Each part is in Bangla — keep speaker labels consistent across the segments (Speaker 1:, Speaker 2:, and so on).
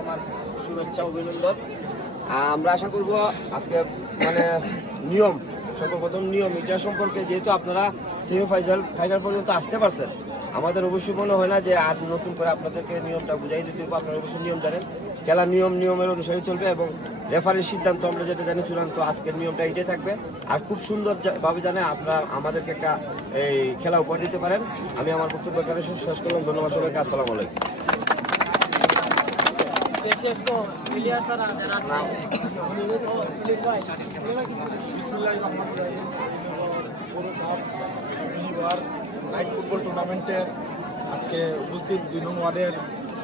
Speaker 1: আমার অভিনন্দন আমরা আশা করব আজকে মানে নিয়ম, সর্বপ্রথম নিয়ম, এটা সম্পর্কে যেহেতু আপনারা সেমিফাইনাল ফাইনাল পর্যন্ত আসতে পারছেন, আমাদের অবশ্যই মনে হয় না যে আর নতুন করে আপনাদেরকে নিয়মটা বুঝাই দিতে হবে, আপনারা অবশ্যই নিয়ম জানেন। খেলার নিয়ম, নিয়মের অনুসারে চলবে এবং রেফারির সিদ্ধান্ত, আমরা যেটা জানি চূড়ান্ত, আজকের নিয়মটা এটাই থাকবে। আর খুব সুন্দর যা- ভাবে জানে আপনারা আমাদেরকে একটা, এই খেলা উপহার দিতে পারেন। আমি আমার বক্তব্য এখানে শেষ করলাম। ধন্যবাদ সবাইকে। আসসালামু আলাইকুম।
Speaker 2: নাইট ফুটবল টুর্নামেন্টের আজকে উপস্থিত দুই নং ওয়ার্ডের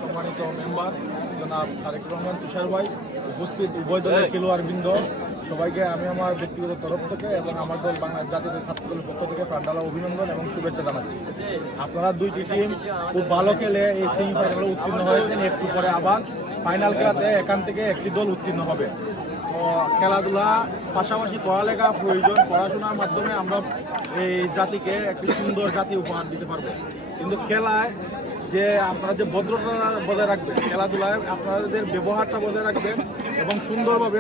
Speaker 2: সম্মানিত মেম্বার জনাব তারেক রহমান তুষার ভাই উপস্থিত উভয় দলের খেলোয়াড়বৃন্দ সবাইকে আমি আমার ব্যক্তিগত তরফ থেকে এবং আমার দল বাংলাদেশ জাতীয় ছাত্র দলের পক্ষ থেকে প্রাণডালা অভিনন্দন এবং শুভেচ্ছা জানাচ্ছি। আপনারা দুইটি টিম খুব ভালো খেলে এই সেমিফাইনালে উত্তীর্ণ হয়েছেন। একটু পরে আবার ফাইনাল খেলাতে এখান থেকে একটি দল উত্তীর্ণ হবে। তো খেলাধুলা পাশাপাশি পড়ালেখা প্রয়োজন পড়াশোনার মাধ্যমে আমরা এই জাতিকে একটি সুন্দর জাতি উপহার দিতে পারব। কিন্তু খেলায় যে আপনারা যে ভদ্রতা বজায় রাখবেন, খেলাধুলায় আপনাদের ব্যবহারটা বজায় রাখবেন এবং সুন্দরভাবে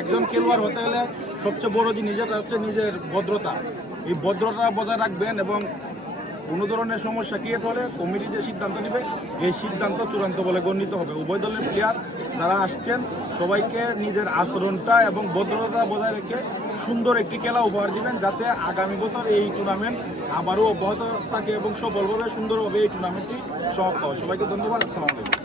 Speaker 2: একজন খেলোয়াড় হতে গেলে সবচেয়ে বড় জিনিস যেটা হচ্ছে নিজের ভদ্রতা। এই ভদ্রতা বজায় রাখবেন এবং কোনো ধরনের সমস্যা ক্রিয়েট হলে কমিটি যে সিদ্ধান্ত নেবে, এই সিদ্ধান্ত চূড়ান্ত বলে গণ্যিত হবে। উভয় দলের প্লেয়ার যারা আসছেন, সবাইকে নিজের আচরণটা এবং ভদ্রতা বজায় রেখে সুন্দর একটি খেলা উপহার দিবেন যাতে আগামী বছর এই টুর্নামেন্ট আবারও অব্যাহত থাকে এবং সফলভাবে সুন্দরভাবে এই টুর্নামেন্টটি সমাপ্ত হয়। সবাইকে ধন্যবাদ। আসসালামু আলাইকুম।